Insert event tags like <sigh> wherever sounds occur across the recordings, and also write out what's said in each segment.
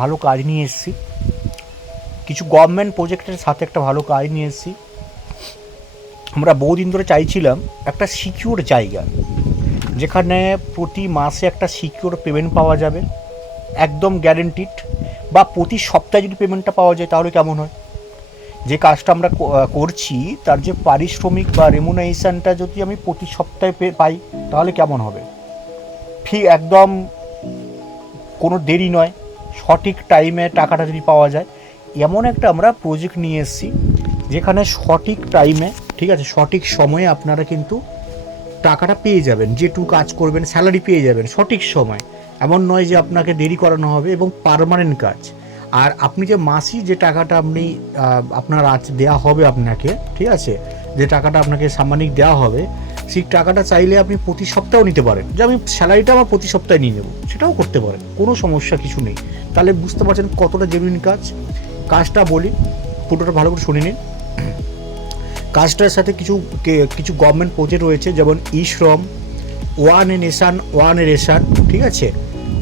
ভালো কাজ নিয়ে এসেছি। কিছু গভর্নমেন্ট প্রজেক্টের সাথে একটা ভালো কাজ নিয়ে এসেছি। আমরা বহুদিন ধরে চাইছিলাম একটা সিকিউর জায়গা, যেখানে প্রতি মাসে একটা সিকিউর পেমেন্ট পাওয়া যাবে, একদম গ্যারেন্টিড বা প্রতি সপ্তাহে যদি পেমেন্টটা পাওয়া যায় তাহলে কেমন হয়? যে কাজটা আমরা করছি, তার যে পারিশ্রমিক বা রেমুনারেশনটা যদি আমি প্রতি সপ্তাহে পাই, তাহলে কেমন হবে? ফি, একদম কোনো দেরি নয়। সঠিক টাইমে টাকাটা যদি পাওয়া যায়। এমন একটা আমরা প্রজেক্ট নিয়ে এসেছি, যেখানে সঠিক টাইমে ঠিক আছে, সঠিক সময়ে আপনারা কিন্তু টাকাটা পেয়ে যাবেন। যেটুকু কাজ করবেন স্যালারি পেয়ে যাবেন সঠিক সময়। এমন নয় যে আপনাকে দেরি করানো হবে এবং পার্মানেন্ট কাজ। আর আপনি যে মাসি যে টাকাটা আপনি আপনার আজ দেওয়া হবে আপনাকে, ঠিক আছে, যে টাকাটা আপনাকে সাম্মানিক দেওয়া হবে সেই টাকাটা চাইলে আপনি প্রতি সপ্তাহেও নিতে পারেন। যে আমি স্যালারিটা আমার প্রতি সপ্তাহে নিয়ে নেব, সেটাও করতে পারেন, কোনো সমস্যা কিছু নেই। তাহলে বুঝতে পারছেন কতটা জেনুইন কাজ। কাজটা বলি, পুরোটা ভালো করে শুনে নিন। কাজটার সাথে কিছু কিছু গভর্নমেন্ট প্রজেক্ট রয়েছে, যেমন e Shram one a nation one a ration ঠিক আছে?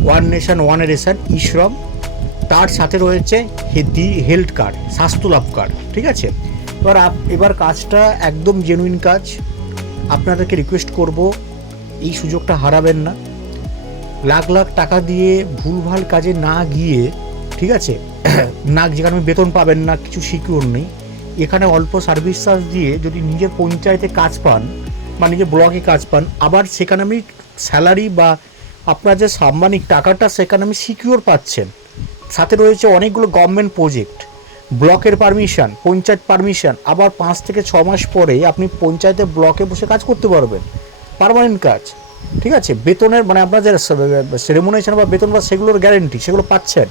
One nation one a ration e Shram তার সাথে রয়েছে দি হেলথ কার্ড স্বাস্থ্য লাভ কার্ড ঠিক আছে? এবার আপ- এবার কাজটা একদম জেনুইন কাজ। আপনাদেরকে রিকোয়েস্ট করব, এই সুযোগটা হারাবেন না। লাখ লাখ টাকা দিয়ে ভুলভাল কাজে না গিয়ে, ঠিক আছে? <clears throat> না যেখানে আপনি বেতন পাবেন না, কিছু সিকিউর নেই। এখানে অল্প সার্ভিস চার্জ দিয়ে যদি নিজের পঞ্চায়েতে কাজ পান বা নিজের ব্লকে কাজ পান, আবার সেখানে আমি স্যালারি বা আপনার যে সাম্মানিক টাকাটা, সেখানে আমি সিকিউর পাচ্ছেন। সাথে রয়েছে অনেকগুলো গভর্নমেন্ট প্রজেক্ট ব্লকের পারমিশন, পঞ্চায়েত পারমিশন, আবার পাঁচ থেকে ছ মাস পরে আপনি পঞ্চায়েতে ব্লকে বসে কাজ করতে পারবেন। পার্মানেন্ট কাজ, ঠিক আছে? বেতনের মানে আপনার যে সেরেমোনেশন বা বেতন বা সেগুলোর গ্যারেন্টি সেগুলো পাচ্ছেন,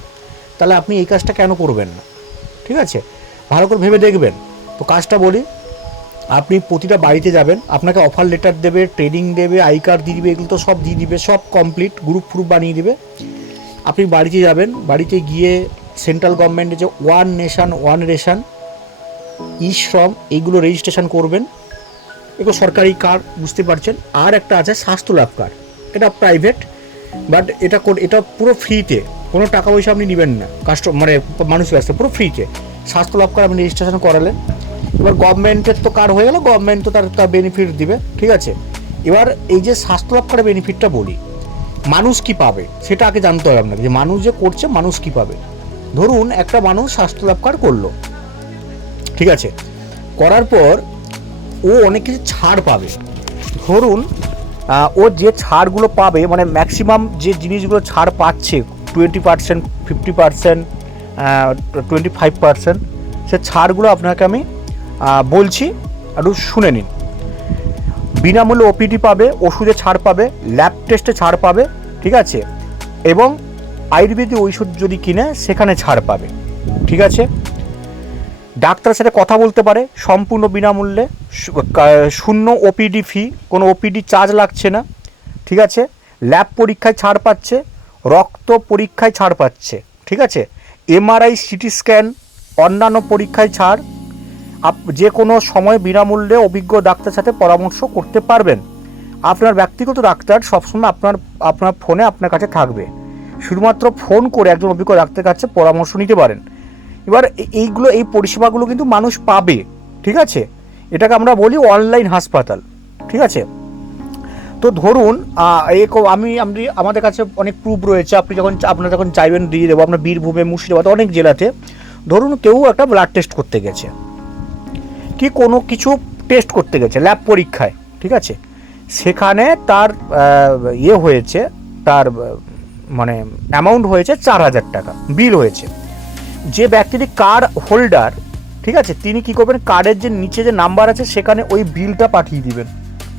তাহলে আপনি এই কাজটা কেন করবেন না? ঠিক আছে? ভালো করে ভেবে দেখবেন। তো কাজটা বলি, আপনি প্রতিটা বাড়িতে যাবেন, আপনাকে অফার লেটার দেবে ট্রেনিং দেবে আই কার্ড দিয়ে দিবে, এগুলো তো সব দিয়ে দিবে, সব কমপ্লিট গ্রুপ ফ্রুপ বানিয়ে দিবে। আপনি বাড়িতে যাবেন, বাড়িতে গিয়ে সেন্ট্রাল গভর্নমেন্টের যে one nation, one ration, e Shram, এইগুলো রেজিস্ট্রেশন করবেন। এগুলো সরকারি কার্ড বুঝতে পারছেন? আর একটা আছে স্বাস্থ্য লাভ কার্ড। এটা প্রাইভেট বাট এটা এটা পুরো ফ্রিতে কোনো টাকা পয়সা আপনি নেবেন না। কাস্টম মানে মানুষের কাছ পুরো ফ্রিতে স্বাস্থ্য লাভ কার্ড আপনি রেজিস্ট্রেশন করালেন। এবার গভর্নমেন্টের তো কার্ড হয়ে গেল, গভর্নমেন্ট তো তার তার বেনিফিট দিবে, ঠিক আছে? এবার এই যে স্বাস্থ্য লাভ কার্ডের বেনিফিটটা বলি, মানুষ কি পাবে? সেটা আগে জানতে হবে আপনাকে, যে মানুষ যে করছে, মানুষ কি পাবে? ধরুন একটা মানুষ স্বাস্থ্য কার্ড করল। ঠিক আছে? করার পর ও অনেক কিছু ছাড় পাবে। ধরুন ও যে ছাড়গুলো পাবে মানে ম্যাক্সিমাম যে জিনিসগুলো ছাড় পাচ্ছে twenty percent fifty percent twenty five percent সে ছাড়গুলো আপনাকে আমি বলছি, একটু শুনে নিন। বিনামূল্যে ওপিডি পাবে, ওষুধে ছাড় পাবে ল্যাব টেস্টে ছাড় পাবে, ঠিক আছে? এবং আয়ুর্বেদিক ঔষধ যদি কিনে, সেখানে ছাড় পাবে। ঠিক আছে? ডাক্তারের সাথে কথা বলতে পারে, সম্পূর্ণ বিনামূল্যে। শূন্য ওপিডি ফি কোনো ওপিডি চার্জ লাগছে না। ঠিক আছে? ল্যাব পরীক্ষায় ছাড় পাচ্ছে, রক্ত পরীক্ষায় ছাড় পাচ্ছে। ঠিক আছে? এমআরআই সিটি স্ক্যান অন্যান্য পরীক্ষায় ছাড়। আপ, যে কোনো সময় বিনামূল্যে অভিজ্ঞ ডাক্তারের সাথে পরামর্শ করতে পারবেন। আপনার ব্যক্তিগত ডাক্তার সবসময় আপনার আপনার ফোনে আপনার কাছে থাকবে। শুধুমাত্র ফোন করে একজন অভিজ্ঞ ডাক্তারের কাছে পরামর্শ নিতে পারেন। এবার এইগুলো, এই পরিষেবাগুলো কিন্তু মানুষ পাবে, ঠিক আছে? এটাকে আমরা বলি অনলাইন হাসপাতাল, ঠিক আছে? তো ধরুন আমি আমি, আমাদের কাছে অনেক প্রুফ রয়েছে। আপনি যখন আপনার যখন চাইবেন দিয়ে দেবো আপনার বীরভূমে, মুর্শিদাবাদ, অনেক জেলাতে। ধরুন কেউ একটা ব্লাড টেস্ট করতে গেছে। কি কোনো কিছু টেস্ট করতে গেছে ল্যাব পরীক্ষায়, ঠিক আছে? সেখানে তার ইয়ে হয়েছে, তার মানে অ্যামাউন্ট হয়েছে চার হাজার টাকা বিল হয়েছে। যে ব্যক্তিটি কার্ড হোল্ডার ঠিক আছে, তিনি কি করবেন? কার্ডের যে নিচে যে নাম্বার আছে, সেখানে ওই বিলটা পাঠিয়ে দিবেন।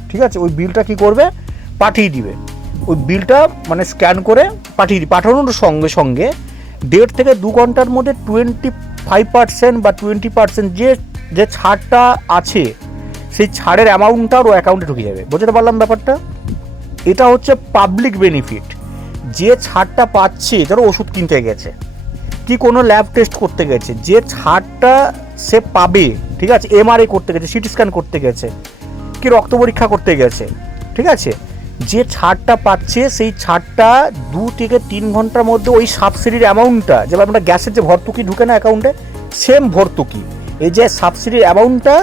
ঠিক আছে, ওই বিলটা কি করবে? পাঠিয়ে দিবে। ওই বিলটা মানে স্ক্যান করে পাঠিয়ে পাঠানোর সঙ্গে সঙ্গে দেড় থেকে দু ঘণ্টার মধ্যে টোয়েন্টি ফাইভ পার্সেন্ট বা টোয়েন্টি পার্সেন্ট যে যে ছাড়টা আছে, সেই ছাড়ের অ্যামাউন্টটা ওর অ্যাকাউন্টে ঢুকে যাবে। বুঝতে পারলাম ব্যাপারটা? এটা হচ্ছে পাবলিক বেনিফিট যে ছাড়টা পাচ্ছে, ধরো ওষুধ কিনতে গেছে, কি কোনো ল্যাব টেস্ট করতে গেছে, যে ছাড়টা সে পাবে, ঠিক আছে এমআরআই করতে গেছে সিটি স্ক্যান করতে গেছে, কি রক্ত পরীক্ষা করতে গেছে, ঠিক আছে, যে ছাড়টা পাচ্ছে সেই ছাড়টা দু থেকে তিন ঘণ্টার মধ্যে ওই সাবসিডির অ্যামাউন্টটা যেমন আমরা গ্যাসের যে ভর্তুকি ঢুকে না অ্যাকাউন্টে সেম ভর্তুকি, এই যে সাবসিডির অ্যামাউন্টটা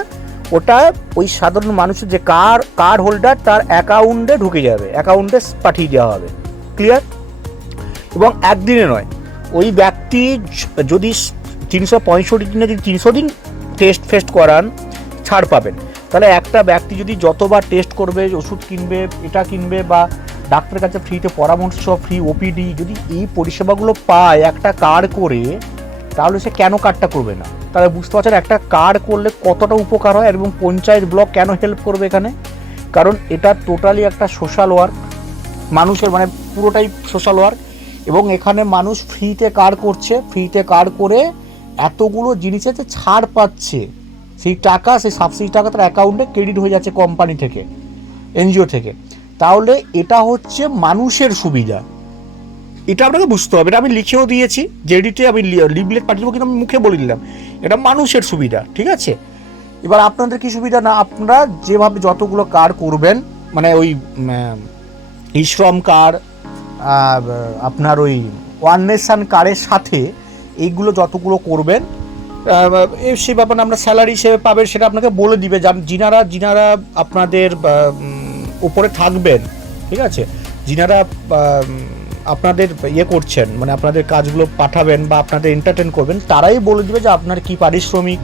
ওটা ওই সাধারণ মানুষের যে কার কার্ড হোল্ডার তার অ্যাকাউন্টে ঢুকে যাবে অ্যাকাউন্টে পাঠিয়ে দেওয়া হবে ক্লিয়ার এবং একদিনে নয়। ওই ব্যক্তি যদি তিনশো পঁয়ষট্টি দিনে যদি তিনশো দিন টেস্ট ফেস্ট করান, ছাড় পাবেন। তাহলে একটা ব্যক্তি যদি যতবার টেস্ট করবে, ওষুধ কিনবে, এটা কিনবে বা ডাক্তারের কাছে ফ্রিতে পরামর্শ ফ্রি ওপিডি যদি এই পরিষেবাগুলো পায় একটা কার্ড করে, তাহলে সে কেন কার্ডটা করবে না? তাহলে বুঝতে পারছেন, একটা কার্ড করলে কতটা উপকার হয় এবং পঞ্চায়েত ব্লক কেন হেল্প করবে এখানে? কারণ এটা টোটালি একটা সোশ্যাল ওয়ার্ক মানুষের মানে পুরোটাই সোশ্যাল ওয়ার্ক এবং এখানে মানুষ ফ্রিতে কার্ড করছে? ফ্রিতে কার্ড করে এতগুলো জিনিসে জিনিসেতে ছাড় পাচ্ছে সেই টাকা সেই সাবসিডি টাকা তার অ্যাকাউন্টে ক্রেডিট হয়ে যাচ্ছে কোম্পানি থেকে এনজিও থেকে। তাহলে এটা হচ্ছে মানুষের সুবিধা। এটা আপনাকে বুঝতে হবে। এটা আমি লিখেও দিয়েছি জেডিতে আমি লিবলেট পাঠিয়ে দেবো কিন্তু আমি মুখে বলে দিলাম। এটা মানুষের সুবিধা ঠিক আছে? এবার আপনাদের কি সুবিধা না আপনারা যেভাবে যতগুলো কার্ড করবেন মানে ওই উম, ই শ্রম কার্ড আপনার ওই ওয়ান নেশন কার্ডের সাথে এইগুলো যতগুলো করবেন সেই ব্যাপারে আমরা স্যালারি হিসেবে পাবেন সেটা আপনাকে বলে দিবে যান যিনারা যিনারা আপনাদের উপরে থাকবেন, ঠিক আছে? যিনারা আপনাদের ইয়ে করছেন মানে আপনাদের কাজগুলো পাঠাবেন বা আপনাদের এন্টারটেন করবেন, তারাই বলে দিবে যে আপনার কি পারিশ্রমিক,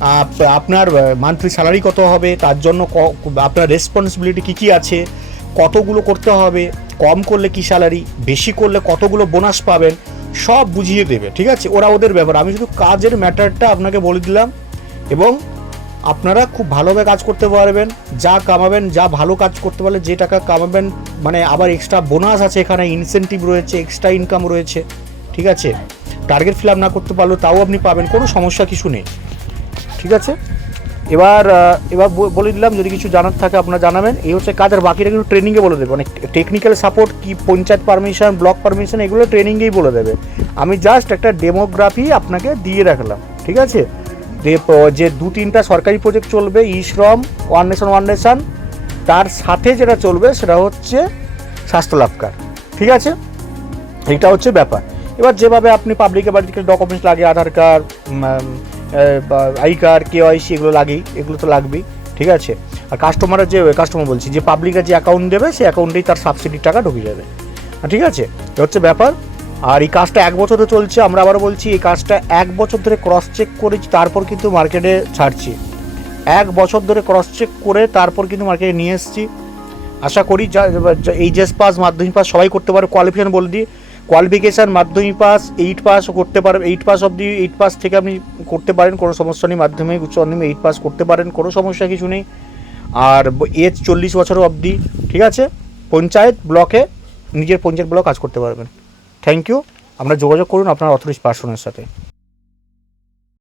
আপ- আপনার মান্থলি স্যালারি কত হবে, তার জন্য আপনার রেসপন্সিবিলিটি কী কী আছে কতগুলো করতে হবে, কম করলে কি স্যালারি বেশি করলে কতগুলো বোনাস পাবেন, সব বুঝিয়ে দেবে, ঠিক আছে? ওরা ওদের ব্যাপার। আমি শুধু কাজের ম্যাটারটা আপনাকে বলে দিলাম এবং আপনারা খুব ভালোভাবে কাজ করতে পারবেন, যা কামাবেন, যা ভালো কাজ করতে পারলে যে টাকা কামাবেন মানে আবার এক্সট্রা বোনাস আছে এখানে ইনসেন্টিভ রয়েছে এক্সট্রা ইনকাম রয়েছে, ঠিক আছে? টার্গেট ফিল আপ না করতে পারলেও তাও আপনি পাবেন, কোনো সমস্যা কিছু নেই, ঠিক আছে? এবার এবার বলে দিলাম, যদি কিছু জানার থাকে আপনারা জানাবেন। এই হচ্ছে কাজ আর বাকিটা কিন্তু ট্রেনিংয়ে বলে দেবে। মানে টেকনিক্যাল সাপোর্ট কি, পঞ্চায়েত পারমিশন ব্লক পারমিশন এগুলো ট্রেনিংয়েই বলে দেবে। আমি জাস্ট একটা ডেমোগ্রাফি আপনাকে দিয়ে রাখলাম, ঠিক আছে? যে দু তিনটা সরকারি প্রজেক্ট চলবে ই Shram one nation one nation তার সাথে যেটা চলবে সেটা হচ্ছে স্বাস্থ্য লাভ ঠিক আছে? এটা হচ্ছে ব্যাপার। এবার যেভাবে আপনি পাবলিকের বাড়িতে ডকুমেন্টস লাগে Aadhaar card I card KYC এগুলো লাগেই, এগুলো তো লাগবেই, ঠিক আছে? আর কাস্টমারের যে কাস্টমার বলছি, যে পাবলিকের যে অ্যাকাউন্ট দেবে, সেই অ্যাকাউন্টেই তার সাবসিডির টাকা ঢুকে যাবে। ঠিক আছে? এ হচ্ছে ব্যাপার। আর এই কাজটা এক বছর চলছে, আমরা আবার বলছি, এই কাজটা এক বছর ধরে ক্রস চেক করেছি তারপর কিন্তু মার্কেটে ছাড়ছি। এক বছর ধরে ক্রস চেক করে তারপর কিন্তু মার্কেটে নিয়ে এসেছি। আশা করি যা- এইচএস পাস মাধ্যমিক পাস সবাই করতে পারে কোয়ালিফিকেশন বলে দিই কোয়ালিফিকেশান মাধ্যমিক পাস এইট পাসও করতে পারেন এইট পাস অবধি এইট পাস থেকে আপনি করতে পারেন, কোনো সমস্যা নেই। মাধ্যমিক, উচ্চ মাধ্যমিক এইট পাস করতে পারেন, কোনো সমস্যা কিছু নেই। আর এজ চল্লিশ বছর অবধি, ঠিক আছে? পঞ্চায়েত ব্লকে নিজের পঞ্চায়েত ব্লক কাজ করতে পারবেন। থ্যাংক ইউ আপনারা যোগাযোগ করুন আপনার অথরিটি পার্সনের সাথে।